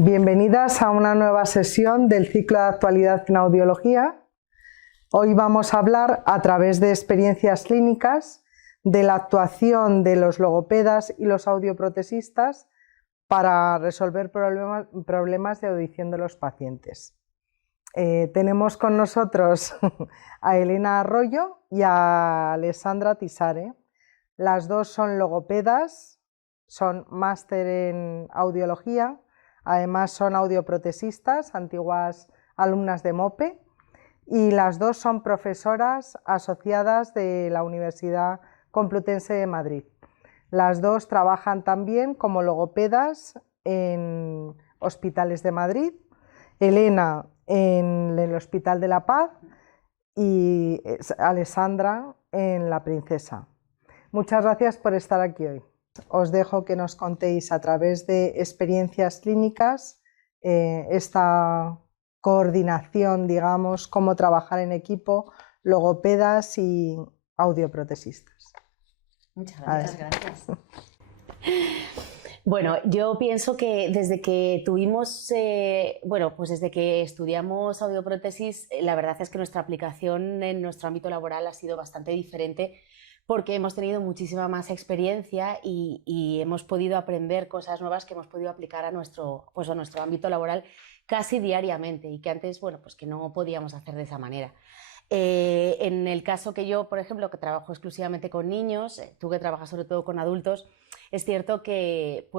Bienvenidas a una nueva sesión del ciclo de actualidad en audiología. Hoy vamos a hablar a través de experiencias clínicas de la actuación de los logopedas y los audioprotesistas para resolver problemas de audición de los pacientes. Tenemos con nosotros a Elena Arroyo y a Alessandra Tisare. Las dos son logopedas, son máster en audiología. Además son audioprotesistas, antiguas alumnas de MOPE, y las dos son profesoras asociadas de la Universidad Complutense de Madrid. Las dos trabajan también como logopedas en hospitales de Madrid, Elena en el Hospital de la Paz y Alessandra en La Princesa. Muchas gracias por estar aquí hoy. Os dejo que nos contéis a través de experiencias clínicas esta coordinación, digamos, cómo trabajar en equipo, logopedas y audioprotesistas. Muchas gracias. Bueno, yo pienso que desde que desde que estudiamos audioprótesis, la verdad es que nuestra aplicación en nuestro ámbito laboral ha sido bastante diferente, porque hemos tenido muchísima más experiencia y hemos podido aprender cosas nuevas que hemos podido aplicar a nuestro ámbito laboral casi diariamente, y que antes, que no podíamos hacer de esa manera. En el caso que yo, por ejemplo, que trabajo exclusivamente con niños, tú que trabajas sobre todo con adultos, es cierto que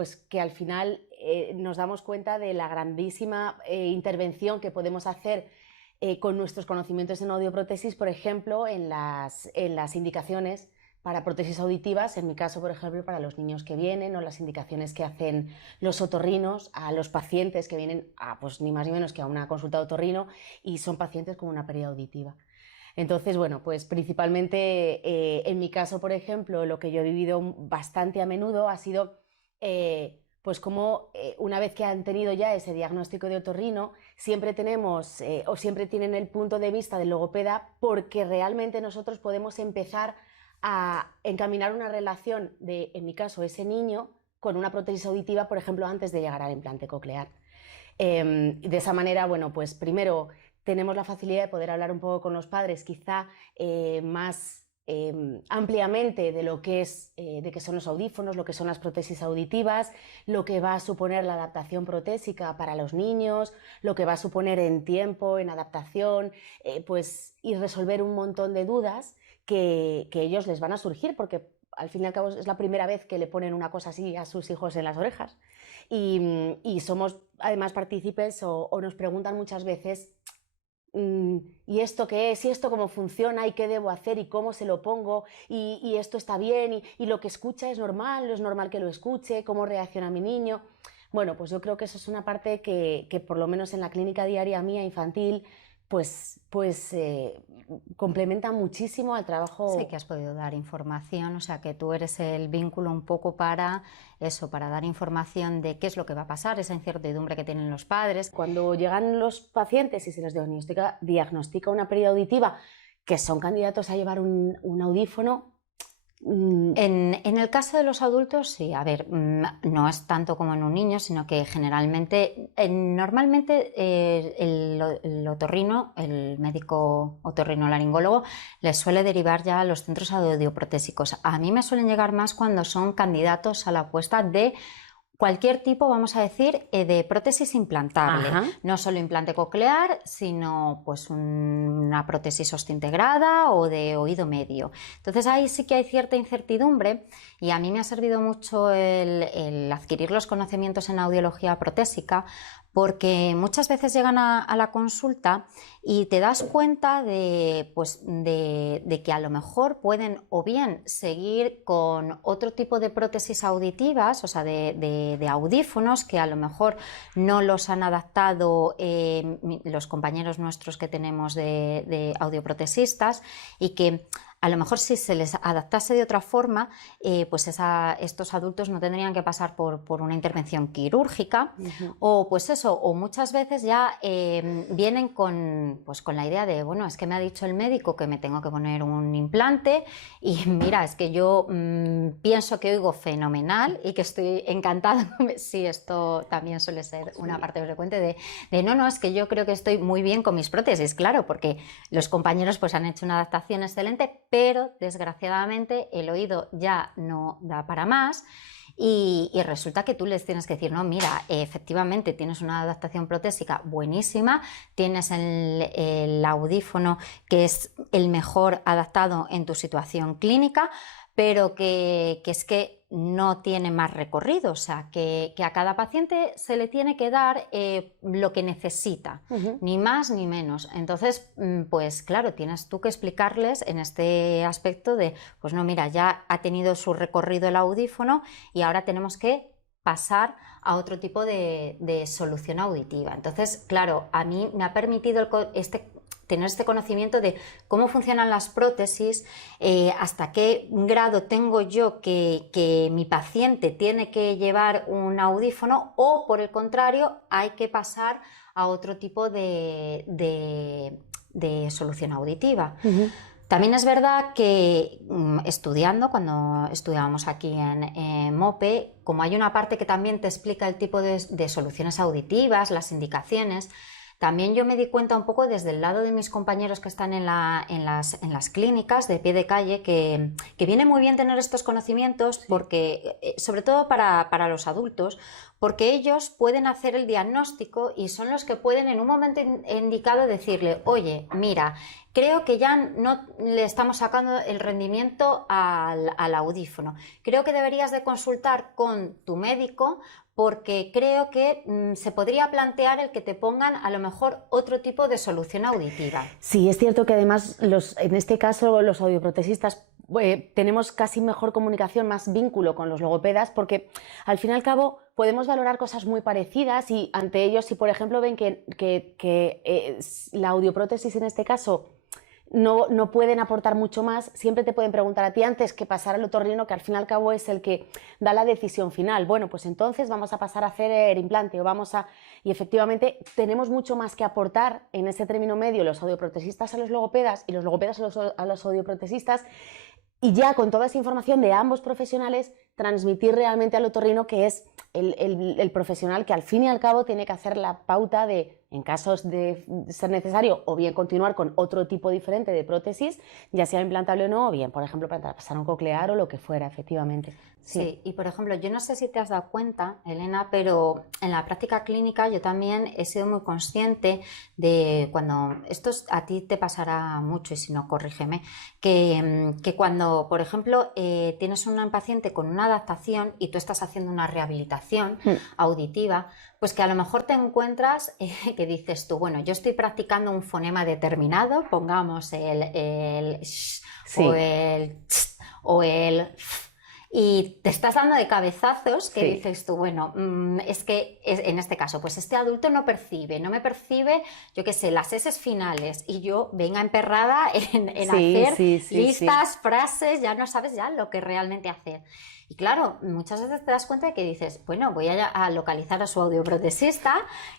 al final nos damos cuenta de la grandísima intervención que podemos hacer con nuestros conocimientos en audioprótesis, por ejemplo, en las indicaciones para prótesis auditivas, en mi caso, por ejemplo, para los niños que vienen, o las indicaciones que hacen los otorrinos a los pacientes que vienen ni más ni menos que a una consulta de otorrino y son pacientes con una pérdida auditiva. Entonces, principalmente en mi caso, por ejemplo, lo que yo he vivido bastante a menudo ha sido como una vez que han tenido ya ese diagnóstico de otorrino, siempre tenemos o siempre tienen el punto de vista del logopeda, porque realmente nosotros podemos empezar a encaminar una relación de, en mi caso, ese niño con una prótesis auditiva, por ejemplo, antes de llegar al implante coclear. De esa manera, primero tenemos la facilidad de poder hablar un poco con los padres, quizá más ampliamente de lo que es, de qué son los audífonos, lo que son las prótesis auditivas, lo que va a suponer la adaptación protésica para los niños, lo que va a suponer en tiempo, en adaptación, y resolver un montón de dudas que ellos les van a surgir, porque al fin y al cabo es la primera vez que le ponen una cosa así a sus hijos en las orejas, y somos además partícipes o nos preguntan muchas veces ¿y esto qué es? ¿Y esto cómo funciona? ¿Y qué debo hacer? ¿Y cómo se lo pongo? ¿Y esto está bien? ¿Y lo que escucha es normal? ¿No es normal que lo escuche? ¿Cómo reacciona mi niño? Bueno, pues yo creo que eso es una parte que por lo menos en la clínica diaria mía infantil complementa muchísimo al trabajo. Sí, que has podido dar información, o sea que tú eres el vínculo un poco para eso, para dar información de qué es lo que va a pasar, esa incertidumbre que tienen los padres. Cuando llegan los pacientes y se les diagnostica una pérdida auditiva, que son candidatos a llevar un audífono. En el caso de los adultos, sí, a ver, no es tanto como en un niño, sino que generalmente, normalmente el otorrino, el médico otorrinolaringólogo, les suele derivar ya a los centros audioprotésicos. A mí me suelen llegar más cuando son candidatos a la puesta de cualquier tipo, vamos a decir, de prótesis implantable. Ajá. No solo implante coclear, sino una prótesis ostintegrada o de oído medio. Entonces ahí sí que hay cierta incertidumbre, y a mí me ha servido mucho el adquirir los conocimientos en audiología protésica, porque muchas veces llegan a la consulta y te das cuenta de que a lo mejor pueden o bien seguir con otro tipo de prótesis auditivas, o sea, de audífonos que a lo mejor no los han adaptado los compañeros nuestros que tenemos de audioprotesistas, y que a lo mejor si se les adaptase de otra forma, pues estos adultos no tendrían que pasar por una intervención quirúrgica, o pues eso, o muchas veces ya vienen pues con la idea de, bueno, es que me ha dicho el médico que me tengo que poner un implante y mira, es que yo pienso que oigo fenomenal y que estoy encantada. Sí, esto también suele ser una parte frecuente de no, es que yo creo que estoy muy bien con mis prótesis, claro, porque los compañeros pues han hecho una adaptación excelente, pero desgraciadamente el oído ya no da para más. Y resulta que tú les tienes que decir, no, mira, efectivamente tienes una adaptación protésica buenísima, tienes el audífono que es el mejor adaptado en tu situación clínica, pero que es que no tiene más recorrido, o sea, que a cada paciente se le tiene que dar lo que necesita, ni más ni menos. Entonces, pues claro, tienes tú que explicarles en este aspecto de, pues no, mira, ya ha tenido su recorrido el audífono y ahora tenemos que pasar a otro tipo de solución auditiva. Entonces, claro, a mí me ha permitido tener este conocimiento de cómo funcionan las prótesis, hasta qué grado tengo yo que mi paciente tiene que llevar un audífono o, por el contrario, hay que pasar a otro tipo de solución auditiva. También es verdad que estudiando, cuando estudiábamos aquí en MOPE, como hay una parte que también te explica el tipo de soluciones auditivas, las indicaciones, también yo me di cuenta un poco desde el lado de mis compañeros que están en las clínicas de pie de calle que viene muy bien tener estos conocimientos, porque, sobre todo para los adultos, porque ellos pueden hacer el diagnóstico y son los que pueden en un momento indicado decirle, oye, mira, creo que ya no le estamos sacando el rendimiento al audífono, creo que deberías de consultar con tu médico porque creo que se podría plantear el que te pongan a lo mejor otro tipo de solución auditiva. Sí, es cierto que además en este caso los audioprotesistas tenemos casi mejor comunicación, más vínculo con los logopedas, porque al fin y al cabo podemos valorar cosas muy parecidas y ante ellos, si por ejemplo ven que la audioprótesis en este caso no pueden aportar mucho más, siempre te pueden preguntar a ti antes que pasar al otorrino, que al fin y al cabo es el que da la decisión final. Bueno, pues entonces vamos a pasar a hacer el implante y efectivamente tenemos mucho más que aportar en ese término medio los audioprotesistas a los logopedas y los logopedas a los audioprotesistas, y ya con toda esa información de ambos profesionales transmitir realmente al otorrino que es el profesional que al fin y al cabo tiene que hacer la pauta de, en casos de ser necesario, o bien continuar con otro tipo diferente de prótesis, ya sea implantable o no, o bien, por ejemplo, para pasar un coclear o lo que fuera, efectivamente. Sí, y por ejemplo, yo no sé si te has dado cuenta, Elena, pero en la práctica clínica yo también he sido muy consciente de cuando, esto a ti te pasará mucho y si no, corrígeme, que cuando, por ejemplo, tienes un paciente con una adaptación y tú estás haciendo una rehabilitación auditiva, pues que a lo mejor te encuentras que dices tú, bueno, yo estoy practicando un fonema determinado, pongamos el sh, sí, o el y te estás dando de cabezazos que sí, dices tú, bueno, es que en este caso, pues este adulto no me percibe, yo qué sé, las S finales y yo venga emperrada en sí, hacer listas, frases, ya no sabes ya lo que realmente hacer. Y claro, muchas veces te das cuenta de que dices, bueno, voy a localizar a su audioprotesista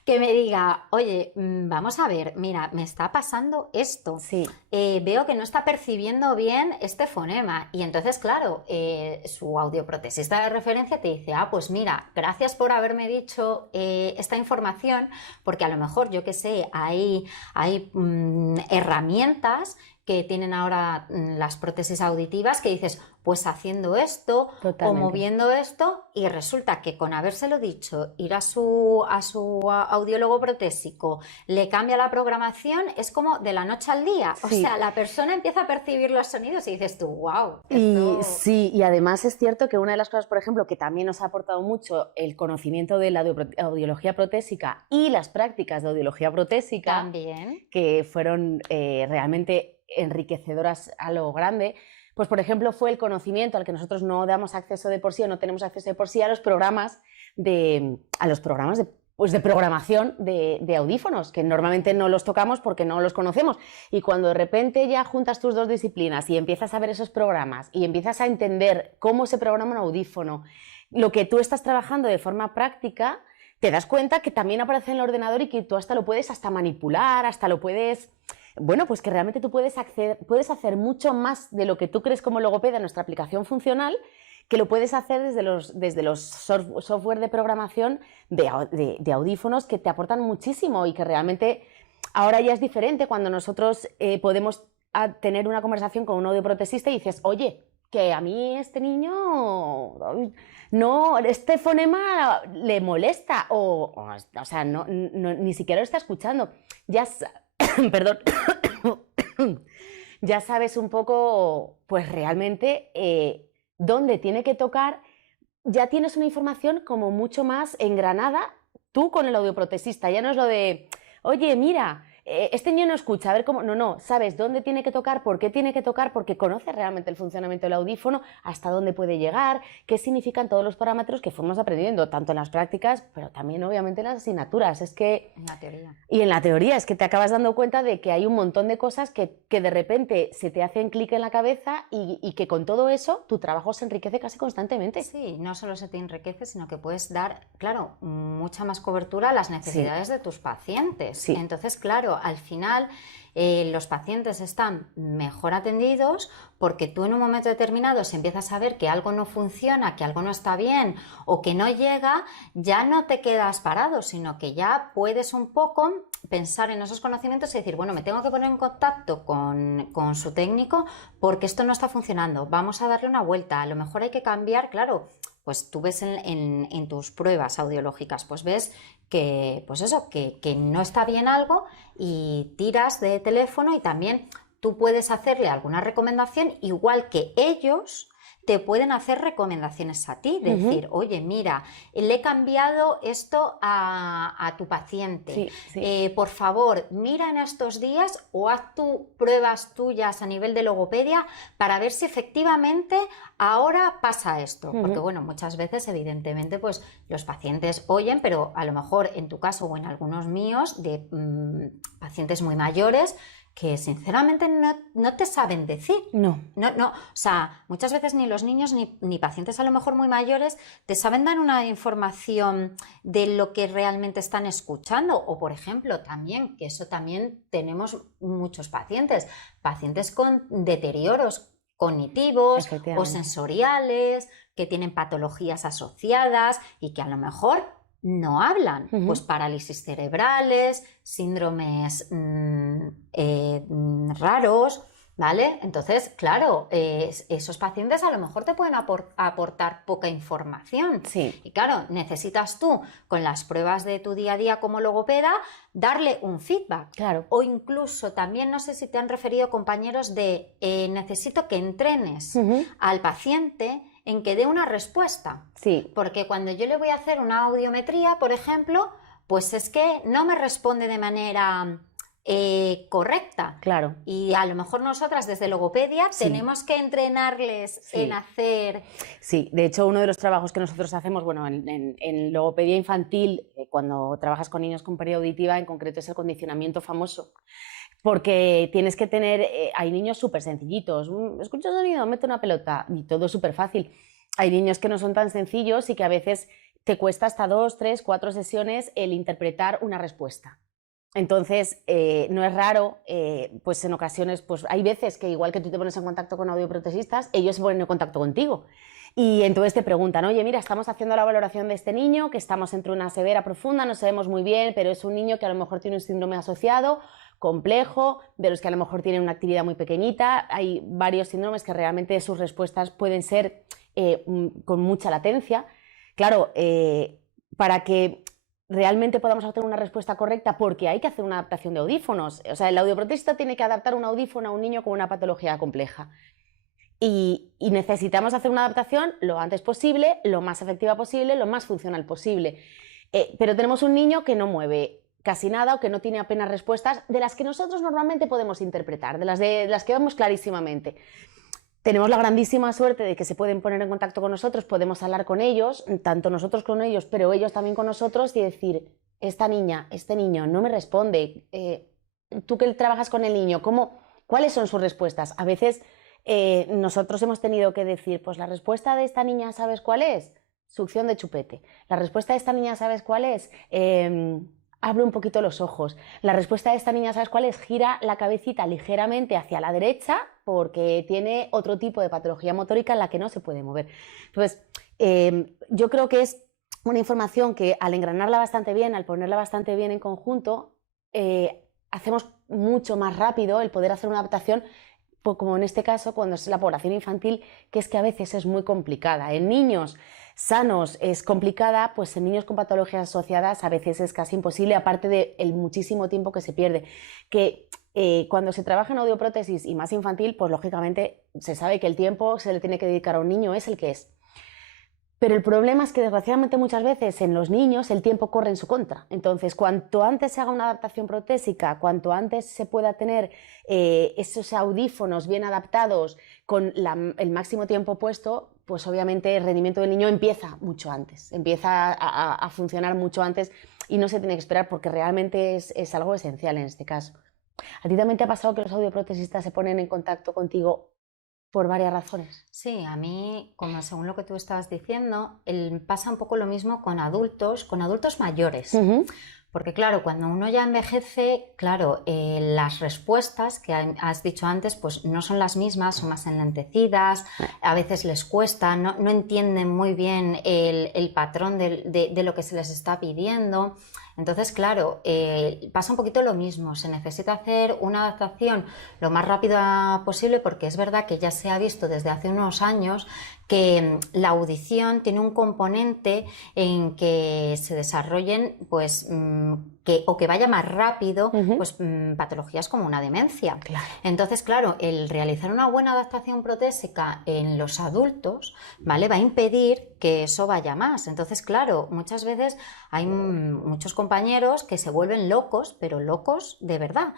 que me diga, oye, vamos a ver, mira, me está pasando esto, sí, veo que no está percibiendo bien este fonema. Y entonces, claro, su audioprotesista de referencia te dice, pues mira, gracias por haberme dicho esta información, porque a lo mejor, yo qué sé, hay herramientas que tienen ahora las prótesis auditivas que dices, pues haciendo esto o moviendo esto, y resulta que con habérselo dicho, ir a su audiólogo protésico, le cambia la programación, es como de la noche al día. Sí. O sea, la persona empieza a percibir los sonidos y dices tú, wow. Esto... Sí, y además es cierto que una de las cosas, por ejemplo, que también nos ha aportado mucho el conocimiento de la audiología protésica y las prácticas de audiología protésica, también, que fueron realmente enriquecedoras a lo grande, pues por ejemplo fue el conocimiento al que nosotros no damos acceso de por sí o no tenemos acceso de por sí a los programas de pues de programación de audífonos, que normalmente no los tocamos porque no los conocemos. Y cuando de repente ya juntas tus dos disciplinas y empiezas a ver esos programas y empiezas a entender cómo se programa un audífono, lo que tú estás trabajando de forma práctica, te das cuenta que también aparece en el ordenador y que tú hasta lo puedes manipular, hasta lo puedes... Bueno, pues que realmente tú puedes hacer mucho más de lo que tú crees como logopeda en nuestra aplicación funcional, que lo puedes hacer desde los software de programación de audífonos, que te aportan muchísimo y que realmente ahora ya es diferente cuando nosotros podemos tener una conversación con un audioprotesista y dices, oye, que a mí este niño, no, este fonema le molesta o sea, ni siquiera lo está escuchando. Perdón. Ya sabes un poco, pues realmente dónde tiene que tocar, ya tienes una información como mucho más engranada tú con el audioprotesista, ya no es lo de, oye, mira, este niño no escucha, a ver cómo, no, sabes dónde tiene que tocar, por qué tiene que tocar, porque conoces realmente el funcionamiento del audífono, hasta dónde puede llegar, qué significan todos los parámetros que fuimos aprendiendo, tanto en las prácticas, pero también obviamente en las asignaturas, es que... En la teoría. Y en la teoría, es que te acabas dando cuenta de que hay un montón de cosas que de repente se te hacen clic en la cabeza y que con todo eso tu trabajo se enriquece casi constantemente. Sí, no solo se te enriquece, sino que puedes dar, claro, mucha más cobertura a las necesidades de tus pacientes. Sí. Entonces, claro, al final los pacientes están mejor atendidos porque tú en un momento determinado, si empiezas a ver que algo no funciona, que algo no está bien o que no llega, ya no te quedas parado, sino que ya puedes un poco pensar en esos conocimientos y decir, bueno, me tengo que poner en contacto con su técnico porque esto no está funcionando, vamos a darle una vuelta, a lo mejor hay que cambiar, claro. Pues tú ves en tus pruebas audiológicas, pues ves que, pues eso, que no está bien algo y tiras de teléfono y también tú puedes hacerle alguna recomendación, igual que ellos te pueden hacer recomendaciones a ti, decir, oye, mira, le he cambiado esto a tu paciente, por favor, mira en estos días o haz tú pruebas tuyas a nivel de logopedia para ver si efectivamente ahora pasa esto, porque bueno, muchas veces evidentemente pues los pacientes oyen, pero a lo mejor en tu caso o en algunos míos de pacientes muy mayores, que sinceramente no te saben decir. No, o sea, muchas veces ni los niños ni pacientes a lo mejor muy mayores te saben dar una información de lo que realmente están escuchando. O por ejemplo, también, que eso también tenemos muchos pacientes con deterioros cognitivos o sensoriales, que tienen patologías asociadas y que a lo mejor no hablan, pues parálisis cerebrales, síndromes raros, ¿vale? Entonces, claro, esos pacientes a lo mejor te pueden aportar poca información. Sí. Y claro, necesitas tú, con las pruebas de tu día a día como logopeda, darle un feedback. Claro. O incluso también, no sé si te han referido compañeros de necesito que entrenes al paciente en que dé una respuesta. Sí. Porque cuando yo le voy a hacer una audiometría, por ejemplo, pues es que no me responde de manera correcta. Claro. Y a lo mejor nosotras desde logopedia tenemos que entrenarles en hacer... Sí, de hecho uno de los trabajos que nosotros hacemos, bueno, en logopedia infantil, cuando trabajas con niños con pérdida auditiva, en concreto es el condicionamiento famoso. Porque tienes que tener, hay niños súper sencillitos, escucha el sonido, mete una pelota y todo súper fácil. Hay niños que no son tan sencillos y que a veces te cuesta hasta 2, 3, 4 sesiones el interpretar una respuesta. Entonces, no es raro, pues en ocasiones, pues hay veces que igual que tú te pones en contacto con audioprotesistas, ellos se ponen en contacto contigo. Y entonces te preguntan, oye, mira, estamos haciendo la valoración de este niño, que estamos entre una severa profunda, no sabemos muy bien, pero es un niño que a lo mejor tiene un síndrome asociado, complejo, de los que a lo mejor tienen una actividad muy pequeñita. Hay varios síndromes que realmente sus respuestas pueden ser con mucha latencia. Claro, para que realmente podamos hacer una respuesta correcta, porque hay que hacer una adaptación de audífonos. O sea, el audioprotesista tiene que adaptar un audífono a un niño con una patología compleja. Y necesitamos hacer una adaptación lo antes posible, lo más efectiva posible, lo más funcional posible. Pero tenemos un niño que no mueve casi nada o que no tiene apenas respuestas de las que nosotros normalmente podemos interpretar, de las que vemos clarísimamente. Tenemos la grandísima suerte de que se pueden poner en contacto con nosotros, podemos hablar con ellos, tanto nosotros con ellos, pero ellos también con nosotros, y decir, esta niña, este niño no me responde, tú que trabajas con el niño, ¿cuáles son sus respuestas? A veces nosotros hemos tenido que decir, pues la respuesta de esta niña, ¿sabes cuál es? Succión de chupete. La respuesta de esta niña, ¿sabes cuál es? Abre un poquito los ojos. La respuesta de esta niña, ¿sabes cuál es? Gira la cabecita ligeramente hacia la derecha porque tiene otro tipo de patología motórica en la que no se puede mover. Entonces, yo creo que es una información que al engranarla bastante bien, al ponerla bastante bien en conjunto, hacemos mucho más rápido el poder hacer una adaptación, pues como en este caso cuando es la población infantil, que es que a veces es muy complicada. En niños sanos es complicada, pues en niños con patologías asociadas a veces es casi imposible, aparte del muchísimo tiempo que se pierde. Que cuando se trabaja en audioprótesis y más infantil, pues lógicamente se sabe que el tiempo se le tiene que dedicar a un niño es el que es. Pero el problema es que desgraciadamente muchas veces en los niños el tiempo corre en su contra. Entonces, cuanto antes se haga una adaptación protésica, cuanto antes se pueda tener esos audífonos bien adaptados con el máximo tiempo puesto, pues obviamente el rendimiento del niño empieza mucho antes, empieza a funcionar mucho antes y no se tiene que esperar porque realmente es algo esencial en este caso. ¿A ti también te ha pasado que los audioprotesistas se ponen en contacto contigo por varias razones? Sí, a mí, como según lo que tú estabas diciendo, pasa un poco lo mismo con adultos mayores. Porque claro, cuando uno ya envejece, claro, las respuestas que has dicho antes pues no son las mismas, son más enlentecidas, a veces les cuesta, no entienden muy bien el patrón de lo que se les está pidiendo. Entonces, claro, pasa un poquito lo mismo, se necesita hacer una adaptación lo más rápida posible porque es verdad que ya se ha visto desde hace unos años que la audición tiene un componente en que se desarrollen pues que vaya más rápido pues patologías como una demencia. Claro. Entonces, claro, el realizar una buena adaptación protésica en los adultos, ¿vale? Va a impedir que eso vaya más. Entonces, claro, muchas veces hay muchos compañeros que se vuelven locos, pero locos de verdad,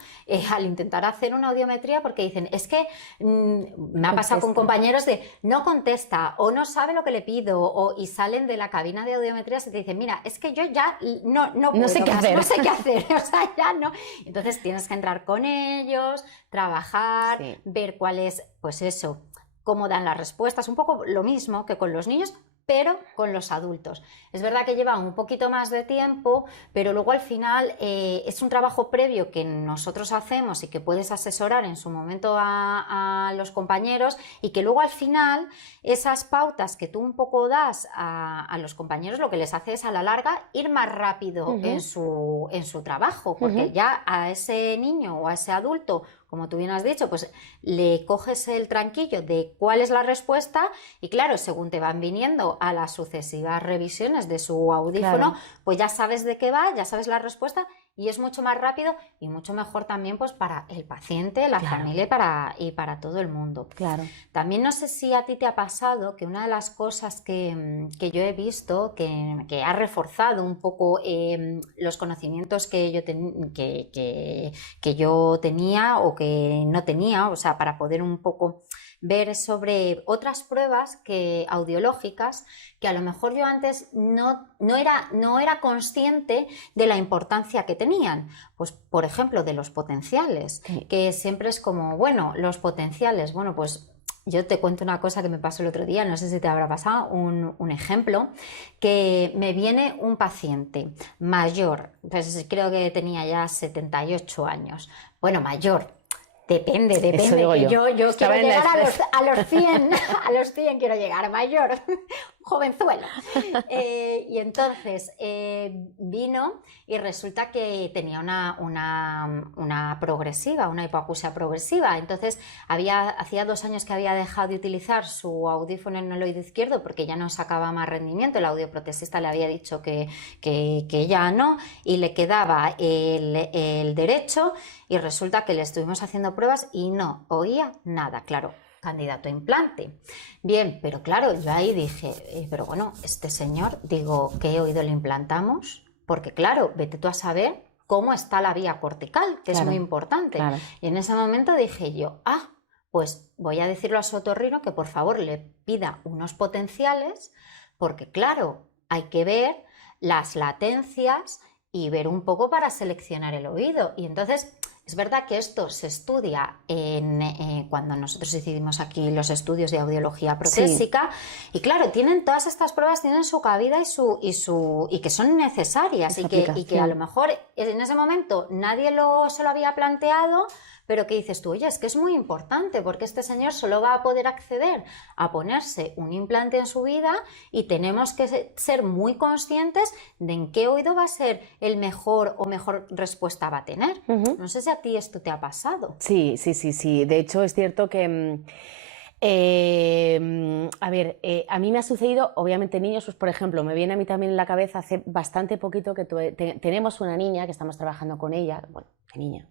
al intentar hacer una audiometría porque dicen, es que me ha pasado con compañeros de no contesta o no sabe lo que le pido y salen de la cabina de audiometría y te dicen, mira, es que yo ya no sé qué más, hacer. no sé qué hacer, o sea, ya no. Entonces tienes que entrar con ellos, trabajar, Sí. ver cuál es, pues eso, cómo dan las respuestas, un poco lo mismo que con los niños, pero con los adultos. Es verdad que lleva un poquito más de tiempo, pero luego al final es un trabajo previo que nosotros hacemos y que puedes asesorar en su momento a los compañeros y que luego al final esas pautas que tú un poco das a los compañeros lo que les hace es a la larga ir más rápido en su trabajo, porque ya a ese niño o a ese adulto, como tú bien has dicho, pues le coges el tranquillo de cuál es la respuesta y claro, según te van viniendo a las sucesivas revisiones de su audífono, pues ya sabes de qué va, ya sabes la respuesta y es mucho más rápido y mucho mejor también pues para el paciente, la familia y para todo el mundo. Claro. También no sé si a ti te ha pasado que una de las cosas que yo he visto que ha reforzado un poco los conocimientos que yo tenía o que no tenía, o sea, para poder un poco ver sobre otras pruebas audiológicas que a lo mejor yo antes no era consciente de la importancia que tenían. Pues, por ejemplo, de los potenciales, que siempre es como, bueno, los potenciales, bueno, pues yo te cuento una cosa que me pasó el otro día, no sé si te habrá pasado, un ejemplo, que me viene un paciente mayor, pues creo que tenía ya 78 años, bueno, mayor. Depende. Yo quiero llegar a los 100, a los 100 quiero llegar, mayor, jovenzuelo. Y entonces vino y resulta que tenía una progresiva, una hipoacusia progresiva. Entonces hacía 2 años que había dejado de utilizar su audífono en el oído izquierdo porque ya no sacaba más rendimiento. El audioprotesista le había dicho que ya no y le quedaba el derecho y resulta que le estuvimos haciendo pruebas y no oía nada, claro. Candidato a implante. Bien, pero claro, yo ahí dije, pero bueno, este señor, digo, ¿qué oído le implantamos? Porque claro, vete tú a saber cómo está la vía cortical, que es muy importante. Claro. Y en ese momento dije yo, pues voy a decirle a su otorrino que por favor le pida unos potenciales, porque claro, hay que ver las latencias y ver un poco para seleccionar el oído. Y entonces es verdad que esto se estudia cuando nosotros decidimos aquí los estudios de audiología protésica, y claro, tienen todas estas pruebas, tienen su cabida y que son necesarias y que a lo mejor en ese momento nadie se lo había planteado, pero que dices tú, oye, es que es muy importante porque este señor solo va a poder acceder a ponerse un implante en su vida y tenemos que ser muy conscientes de en qué oído va a ser el mejor o mejor respuesta va a tener. No sé si a ti esto te ha pasado. Sí. De hecho, es cierto que... a mí me ha sucedido, obviamente niños, pues por ejemplo, me viene a mí también en la cabeza hace bastante poquito que tenemos una niña que estamos trabajando con ella, bueno, ¿qué niña?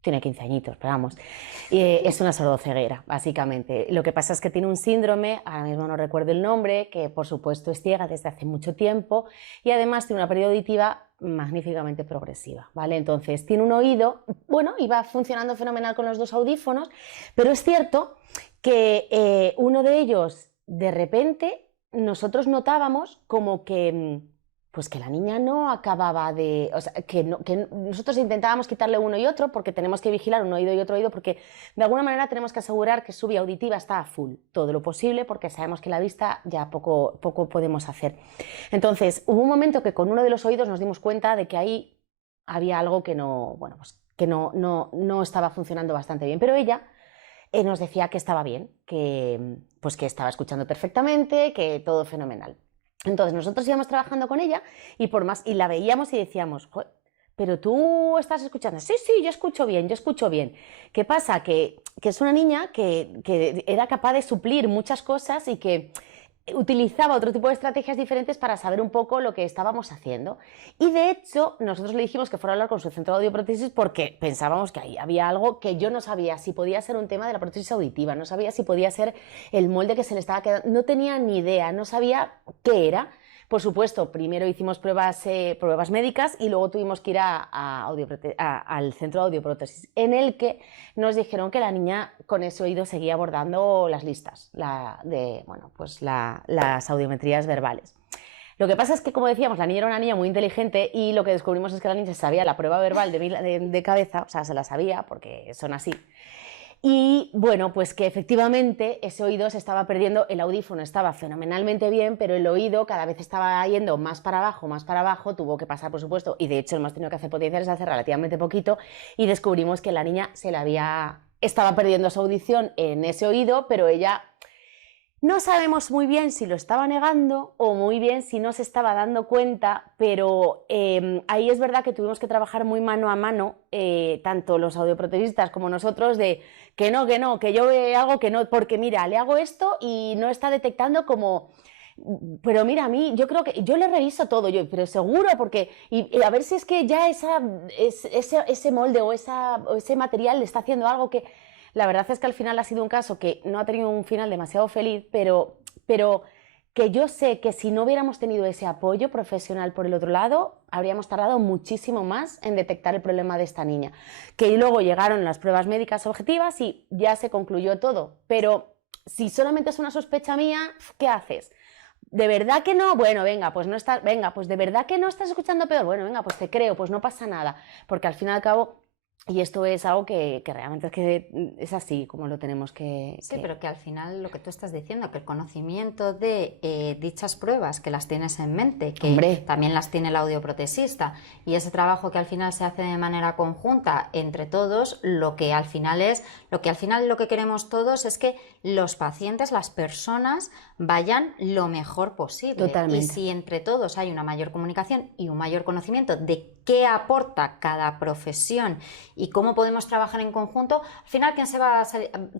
Tiene 15 añitos, pero vamos, es una sordoceguera, básicamente. Lo que pasa es que tiene un síndrome, ahora mismo no recuerdo el nombre, que por supuesto es ciega desde hace mucho tiempo y además tiene una pérdida auditiva magníficamente progresiva, ¿vale? Entonces tiene un oído, bueno, y va funcionando fenomenal con los dos audífonos, pero es cierto que uno de ellos, de repente, nosotros notábamos como que... pues que la niña no acababa de... O sea, que nosotros intentábamos quitarle uno y otro porque tenemos que vigilar un oído y otro oído porque de alguna manera tenemos que asegurar que su vía auditiva está a full, todo lo posible, porque sabemos que la vista ya poco podemos hacer. Entonces, hubo un momento que con uno de los oídos nos dimos cuenta de que ahí había algo que no, bueno, pues que no estaba funcionando bastante bien, pero ella nos decía que estaba bien, que estaba escuchando perfectamente, que todo fenomenal. Entonces nosotros íbamos trabajando con ella y la veíamos y decíamos, pero tú estás escuchando. Sí, yo escucho bien. ¿Qué pasa? Que es una niña que era capaz de suplir muchas cosas y que utilizaba otro tipo de estrategias diferentes para saber un poco lo que estábamos haciendo. Y de hecho, nosotros le dijimos que fuera a hablar con su centro de audioprótesis porque pensábamos que ahí había algo que yo no sabía si podía ser un tema de la prótesis auditiva, no sabía si podía ser el molde que se le estaba quedando, no tenía ni idea, no sabía qué era. Por supuesto, primero hicimos pruebas médicas y luego tuvimos que ir al centro de audioprótesis, en el que nos dijeron que la niña con ese oído seguía abordando las listas, las audiometrías verbales. Lo que pasa es que, como decíamos, la niña era una niña muy inteligente y lo que descubrimos es que la niña se sabía la prueba verbal de cabeza, o sea, se la sabía porque son así. Y bueno, pues que efectivamente ese oído se estaba perdiendo, el audífono estaba fenomenalmente bien, pero el oído cada vez estaba yendo más para abajo, tuvo que pasar por supuesto, y de hecho hemos tenido que hacer potenciales hace relativamente poquito, y descubrimos que la niña estaba perdiendo su audición en ese oído, pero ella... No sabemos muy bien si lo estaba negando o muy bien si no se estaba dando cuenta, pero ahí es verdad que tuvimos que trabajar muy mano a mano, tanto los audioprotesistas como nosotros, de que no, que yo hago que no, porque mira, le hago esto y no está detectando como... Pero mira, a mí, yo creo que yo le reviso todo, pero seguro, porque y a ver si es que ya ese molde o ese material le está haciendo algo que... La verdad es que al final ha sido un caso que no ha tenido un final demasiado feliz, pero que yo sé que si no hubiéramos tenido ese apoyo profesional por el otro lado, habríamos tardado muchísimo más en detectar el problema de esta niña. Que luego llegaron las pruebas médicas objetivas y ya se concluyó todo. Pero si solamente es una sospecha mía, ¿qué haces? ¿De verdad que no? Bueno, venga, pues ¿de verdad que no estás escuchando peor? Bueno, venga, pues te creo, pues no pasa nada. Porque al fin y al cabo... Y esto es algo que realmente es así como lo tenemos que... Sí, pero que al final lo que tú estás diciendo, que el conocimiento de dichas pruebas, que las tienes en mente, que también las tiene el audioprotesista, y ese trabajo que al final se hace de manera conjunta entre todos, lo que al final lo que queremos todos es que los pacientes, las personas, vayan lo mejor posible. Totalmente. Y si entre todos hay una mayor comunicación y un mayor conocimiento de qué aporta cada profesión y cómo podemos trabajar en conjunto, al final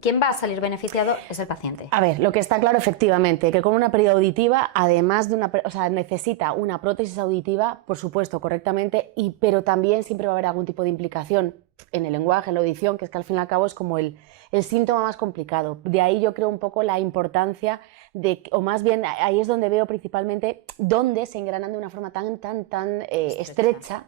quien va a salir beneficiado es el paciente. A ver, lo que está claro efectivamente, que con una pérdida auditiva, además de necesita una prótesis auditiva, por supuesto, correctamente, pero también siempre va a haber algún tipo de implicación en el lenguaje, en la audición, que es que al fin y al cabo es como el síntoma más complicado. De ahí yo creo un poco la importancia o más bien ahí es donde veo principalmente dónde se engranan de una forma tan estrecha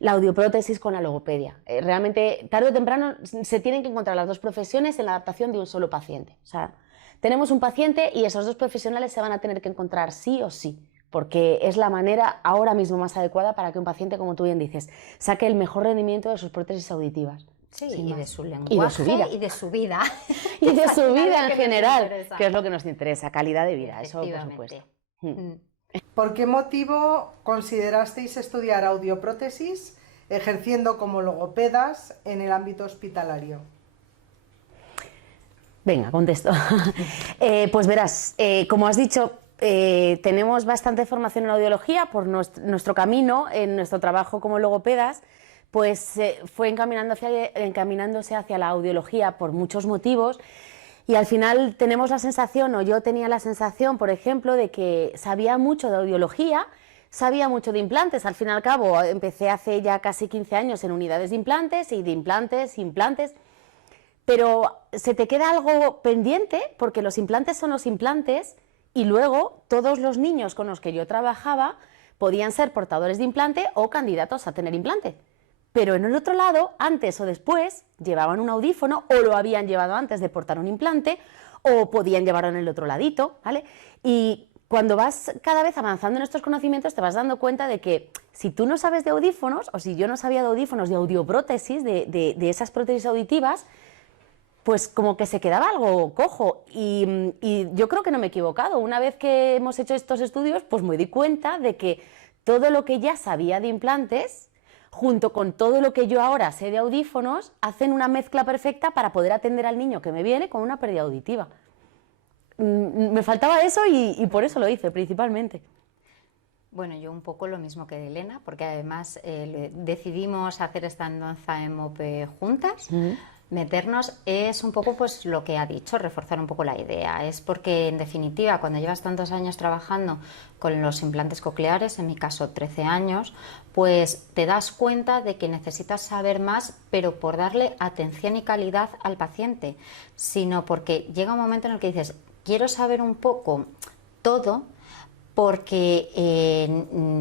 la audioprótesis con la logopedia. Realmente, tarde o temprano, se tienen que encontrar las dos profesiones en la adaptación de un solo paciente. O sea, tenemos un paciente y esos dos profesionales se van a tener que encontrar sí o sí, porque es la manera ahora mismo más adecuada para que un paciente, como tú bien dices, saque el mejor rendimiento de sus prótesis auditivas. Sí, y de su lenguaje, y de su vida. y de su vida. Y de su vida en general, que es lo que nos interesa, calidad de vida, eso por supuesto. ¿Por qué motivo considerasteis estudiar audioprótesis ejerciendo como logopedas en el ámbito hospitalario? Venga, contesto. Pues verás, como has dicho, tenemos bastante formación en audiología por nuestro camino, en nuestro trabajo como logopedas, pues fue encaminándose hacia la audiología por muchos motivos, y al final tenemos la sensación, o yo tenía la sensación, por ejemplo, de que sabía mucho de audiología, sabía mucho de implantes. Al fin y al cabo, empecé hace ya casi 15 años en unidades de implantes y de implantes, pero se te queda algo pendiente, porque los implantes son los implantes, y luego todos los niños con los que yo trabajaba podían ser portadores de implante o candidatos a tener implante. Pero en el otro lado, antes o después, llevaban un audífono o lo habían llevado antes de portar un implante o podían llevarlo en el otro ladito, ¿vale? Y cuando vas cada vez avanzando en estos conocimientos te vas dando cuenta de que si tú no sabes de audífonos, o si yo no sabía de audífonos, de audioprótesis, de esas prótesis auditivas, pues como que se quedaba algo cojo, y yo creo que no me he equivocado. Una vez que hemos hecho estos estudios, pues me di cuenta de que todo lo que ya sabía de implantes, junto con todo lo que yo ahora sé de audífonos, hacen una mezcla perfecta para poder atender al niño que me viene con una pérdida auditiva. Me faltaba eso y por eso lo hice, principalmente. Bueno, yo un poco lo mismo que Elena, porque además decidimos hacer esta andanza en MOPE juntas. Meternos es un poco pues lo que ha dicho, reforzar un poco la idea. Es porque en definitiva cuando llevas tantos años trabajando con los implantes cocleares, en mi caso 13 años, pues te das cuenta de que necesitas saber más, pero por darle atención y calidad al paciente, sino porque llega un momento en el que dices, quiero saber un poco todo, porque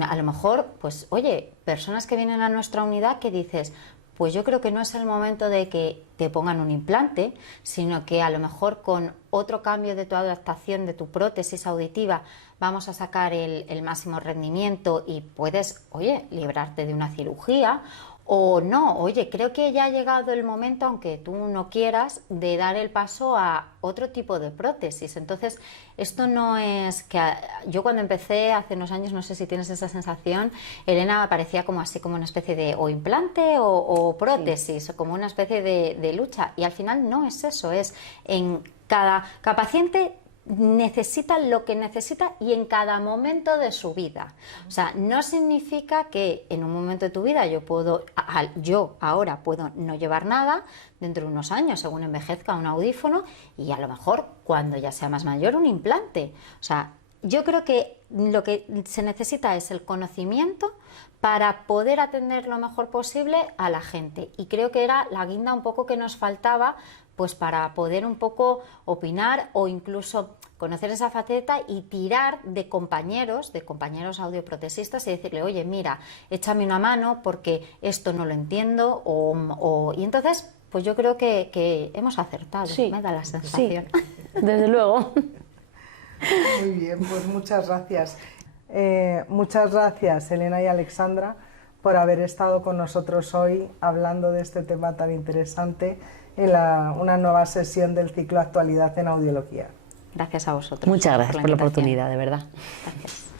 a lo mejor, pues oye, personas que vienen a nuestra unidad que dices, pues yo creo que no es el momento de que te pongan un implante, sino que a lo mejor con otro cambio de tu adaptación, de tu prótesis auditiva, vamos a sacar el máximo rendimiento y puedes, oye, librarte de una cirugía. O no, oye, creo que ya ha llegado el momento, aunque tú no quieras, de dar el paso a otro tipo de prótesis. Entonces, esto no es que... Yo cuando empecé hace unos años, no sé si tienes esa sensación, Elena me parecía como así, como una especie de o implante o prótesis, o como una especie de lucha. Y al final no es eso, es en cada paciente necesita lo que necesita y en cada momento de su vida. O sea, no significa que en un momento de tu vida yo ahora puedo no llevar nada, dentro de unos años, según envejezca, un audífono, y a lo mejor cuando ya sea más mayor un implante. O sea, yo creo que lo que se necesita es el conocimiento para poder atender lo mejor posible a la gente, y creo que era la guinda un poco que nos faltaba, pues para poder un poco opinar o incluso conocer esa faceta y tirar de compañeros audioprotesistas y decirle, oye, mira, échame una mano porque esto no lo entiendo, y entonces pues yo creo que hemos acertado, sí, me da la sensación. Sí, desde luego. Muy bien, pues muchas gracias. Muchas gracias, Elena y Alexandra, por haber estado con nosotros hoy hablando de este tema tan interesante en una nueva sesión del ciclo Actualidad en Audiología. Gracias a vosotros. Muchas gracias por la oportunidad, de verdad. Gracias.